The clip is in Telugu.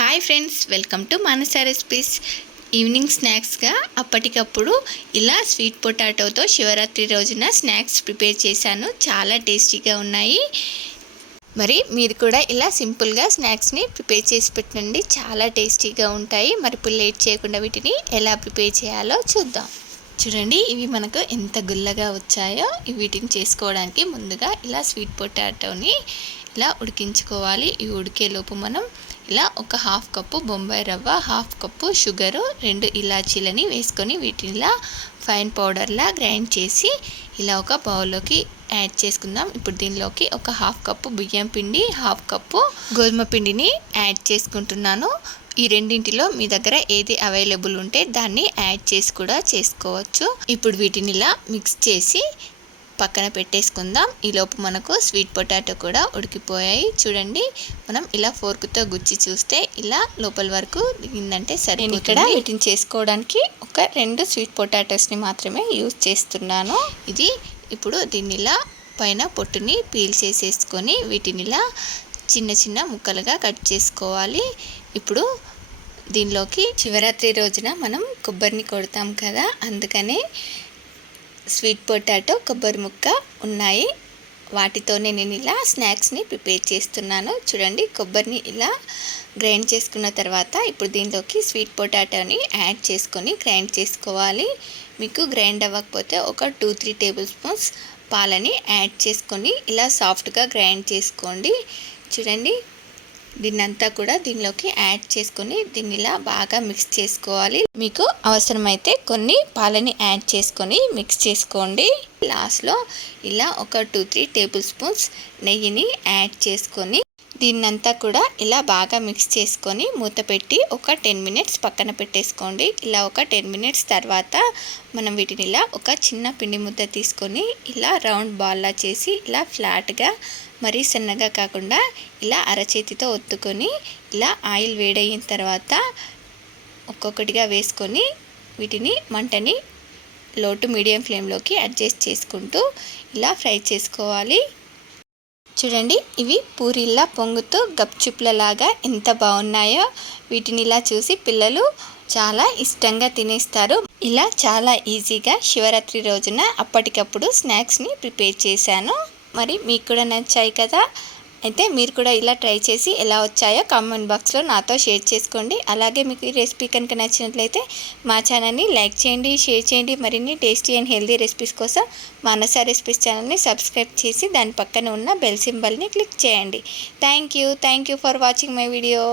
Hi friends, welcome to Manasa recipes. Evening స్నాక్స్గా అప్పటికప్పుడు ఇలా స్వీట్ పొటాటోతో శివరాత్రి రోజున స్నాక్స్ ప్రిపేర్ చేశాను. చాలా టేస్టీగా ఉన్నాయి. మరి మీరు కూడా ఇలా సింపుల్గా స్నాక్స్ని ప్రిపేర్ చేసి పెట్టండి, చాలా టేస్టీగా ఉంటాయి. మరి ఇప్పుడు లేట్ చేయకుండా వీటిని ఎలా ప్రిపేర్ చేయాలో చూద్దాం. చూడండి, ఇవి మనకు ఎంత గుల్లగా వచ్చాయో. వీటిని చేసుకోవడానికి ముందుగా ఇలా స్వీట్ పొటాటోని ఇలా ఉడికించుకోవాలి. ఇవి ఉడికేలోపు మనం ఇలా ఒక హాఫ్ కప్పు బొంబాయి రవ్వ, హాఫ్ కప్పు షుగరు, 2 ఇలాచీలని వేసుకొని వీటిని ఇలా ఫైన్ పౌడర్లా గ్రైండ్ చేసి ఇలా ఒక బౌల్లోకి యాడ్ చేసుకుందాం. ఇప్పుడు దీనిలోకి ఒక హాఫ్ కప్పు బియ్యం పిండి, హాఫ్ కప్పు గోధుమ పిండిని యాడ్ చేసుకుంటున్నాను. ఈ రెండింటిలో మీ దగ్గర ఏది అవైలబుల్ ఉంటే దాన్ని యాడ్ చేసి కూడా చేసుకోవచ్చు. ఇప్పుడు వీటిని ఇలా మిక్స్ చేసి పక్కన పెట్టేసుకుందాం. ఈలోపు మనకు స్వీట్ పొటాటో కూడా ఉడికిపోయాయి. చూడండి, మనం ఇలా ఫోర్క్తో గుచ్చి చూస్తే ఇలా లోపల వరకు దిగిందంటే సరే. నేను ఇక్కడ వీటిని చేసుకోవడానికి ఒక 2 స్వీట్ పొటాటోస్ని మాత్రమే యూజ్ చేస్తున్నాను. ఇప్పుడు దీన్ని ఇలా పైన పొట్టుని పీల్ చేసేసుకొని వీటిని ఇలా చిన్న చిన్న ముక్కలుగా కట్ చేసుకోవాలి. ఇప్పుడు దీనిలోకి శివరాత్రి రోజున మనం కొబ్బరిని కొడతాం కదా, అందుకనే స్వీట్ పొటాటో, కొబ్బరి ముక్క ఉన్నాయి. వాటితోనే నేను ఇలా స్నాక్స్ని ప్రిపేర్ చేస్తున్నాను. చూడండి, కొబ్బరిని ఇలా గ్రైండ్ చేసుకున్న తర్వాత ఇప్పుడు దీనిలోకి స్వీట్ పొటాటోని యాడ్ చేసుకొని గ్రైండ్ చేసుకోవాలి. మీకు గ్రైండ్ అవ్వకపోతే ఒక 2-3 టేబుల్ స్పూన్స్ పాలని యాడ్ చేసుకొని ఇలా సాఫ్ట్గా గ్రైండ్ చేసుకోండి. చూడండి, దీన్నంతా కూడా దీనిలోకి యాడ్ చేసుకొని దీన్ని ఇలా బాగా మిక్స్ చేసుకోవాలి. మీకు అవసరమైతే కొన్ని పాలని యాడ్ చేసుకొని మిక్స్ చేసుకోండి. లాస్ట్లో ఇలా ఒక 2-3 టేబుల్ స్పూన్స్ నెయ్యిని యాడ్ చేసుకొని దీన్నంతా కూడా ఇలా బాగా మిక్స్ చేసుకొని మూత పెట్టి ఒక 10 మినిట్స్ పక్కన పెట్టేసుకోండి. ఇలా ఒక 10 మినిట్స్ తర్వాత మనం వీటిని ఇలా ఒక చిన్న పిండి ముద్ద తీసుకొని ఇలా రౌండ్ బాల్లా చేసి ఇలా ఫ్లాట్గా, మరీ సన్నగా కాకుండా ఇలా అరచేతితో ఒత్తుకొని ఇలా ఆయిల్ వేడయిన తర్వాత ఒక్కొక్కటిగా వేసుకొని వీటిని మంటని లో టు మీడియం ఫ్లేమ్లోకి అడ్జస్ట్ చేసుకుంటూ ఇలా ఫ్రై చేసుకోవాలి. చూడండి, ఇవి పూరీల్లా పొంగుతూ గప్చుప్లలాగా ఎంత బాగున్నాయో. వీటిని ఇలా చూసి పిల్లలు చాలా ఇష్టంగా తినేస్తారు. ఇలా చాలా ఈజీగా శివరాత్రి రోజున అప్పటికప్పుడు స్నాక్స్ని ప్రిపేర్ చేశాను. మరి మీకు కూడా నచ్చాయి కదా? అయితే మీరు కూడా ఇలా ట్రై చేసి ఎలా వచ్చాయో కామెంట్ బాక్స్లో నాతో షేర్ చేసుకోండి. అలాగే మీకు ఈ రెసిపీ కనుక నచ్చినట్లయితే మా ఛానల్ని లైక్ చేయండి, షేర్ చేయండి. మరిన్ని టేస్టీ అండ్ హెల్దీ రెసిపీస్ కోసం మానస రెసిపీస్ ఛానల్ని సబ్స్క్రైబ్ చేసి దాని పక్కన ఉన్న బెల్ సింబల్ని క్లిక్ చేయండి. Thank you for watching my video.